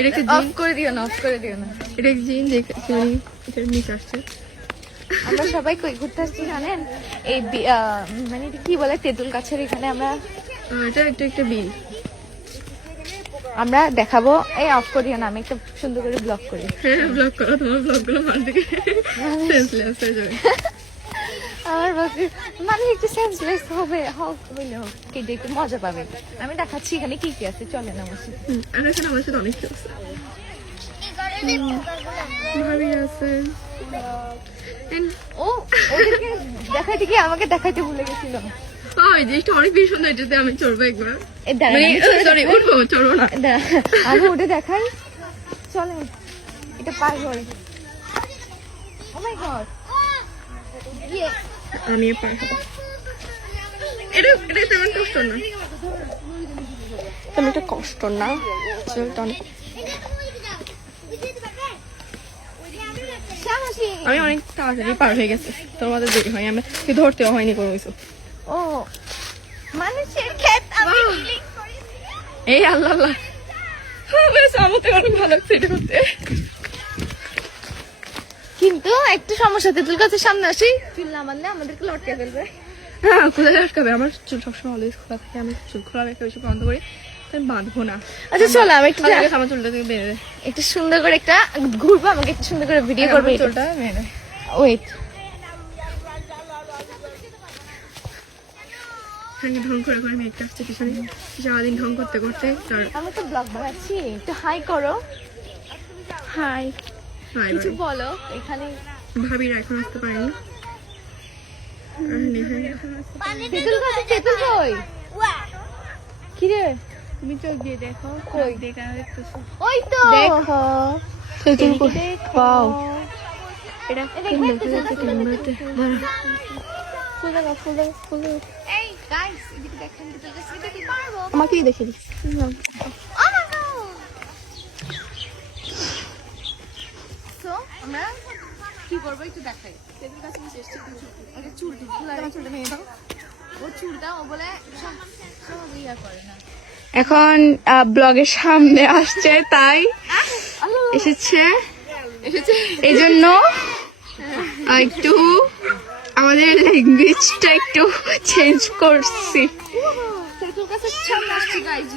এটা একটা অফ করে দিও না, অফ করে দিও না। এটা একটা জিন এটা নিচে আসছে। আমরা সবাই কই ঘুরতে আসছি জানেন? এই মানে এটা কি বলে, তেঁতুল গাছের এখানে এটা একটা বিল। আমরা দেখাবো। এই অফ করিও না, আমি একটা সুন্দর করে ব্লগ করি। হ্যাঁ ব্লগ করো, তোমার ব্লগ গুলো মান থেকে সেন্সলেস হয়ে যাবে। আমার বাকি মানে একটু সেন্সলেস হইলে হোক, কিন্তু একটু মজা পাবে। আমি দেখাচ্ছি এখানে কি কি আছে, চলেন আমার সাথে। আর এখানে আমার সাথে অনেক কিছু আছে, ভাবি আছে। ও ওদেরকে দেখাইতে কি আমাকে দেখাইতে ভুলে গেছিল। ওই জিনিসটা অনেক বেশি সুন্দর, এটাতে আমি চড়বো একবার। এই দাঁড়ান, মানে আমি চড়ে সরি, দেখাই। উঠবো, চড়বো না। আমি উঠে দেখাই, চলেন। এটা পার করে। ও মাই গড, আমি পার হবো। এটা তেমন কষ্ট না, তেমন একটা কষ্ট না। আমি অনেক তাড়াতাড়ি পার হয়ে গেছে, তোমাদের দেরি হয়, আমরা কি ধরতেও হয়নি কোনো কিছু। ও মানুষের ক্ষেত আমি ফিলিং করি। এই আল্লাহ আল্লাহ, আমাকে অনেক ভালো লাগছে এটা করতে। কিন্তু একটা সমস্যা, তেঁতুল গাছের সামনে আসি, চুল না মারলে আমাদেরকে লটকে ফেলবে। হ্যাঁ, কোথায় আটকাবে? আমার চুল সবসময় অলওয়েজ খোলা থাকে, আমি চুল খোলা রেখে বেশি বন্ধ করি, আমি বাঁধবো না। আচ্ছা চলো, আমি একটু আমার চুলটা থেকে বেঁধে একটু সুন্দর করে একটা ঘুরবো, আমাকে একটু সুন্দর করে ভিডিও করবে। চুলটা বেঁধে ওয়েট, ঢং করে করে মেয়েটা আসছে পিছনে, সারাদিন ঢং করতে করতে তার। আমি তো ব্লগ বানাচ্ছি, একটু হাই করো। হাই কিছু বলো। এখানে ভাবিরা এখন আসতে পারেনি। তেঁতুল গাছে তেঁতুল কই? কি রে? তুমি চোখ দিয়ে দেখো, কই? দেখা দেখতেছো? ওই তো দেখো তেঁতুল কই? ওয়াও, এটা দেখবে? দেখা যাচ্ছে ক্যামেরাতে। ফুল দেখা, ফুল দেখা, ফুল দেখা। এই গাইস, এদিকে দেখেন, তেঁতুল গাছে তেঁতুল পারবো। আমাকেই দেখে দিস। তো আমরা কি করবো একটু দেখাই। তেঁতুল গাছে নিচে এসছে, একটা চুল চুলটা ভেঙে দাও। ও চুলটা ও বলে সব ইয়া করে না। এখন ব্লগের সামনে আসছে, তাই এসেছে এই জন্য একটু আমাদের ল্যাঙ্গুয়েজটা একটু চেঞ্জ করছি। তেঁতুল গাছের সামনে আসছি গাইস।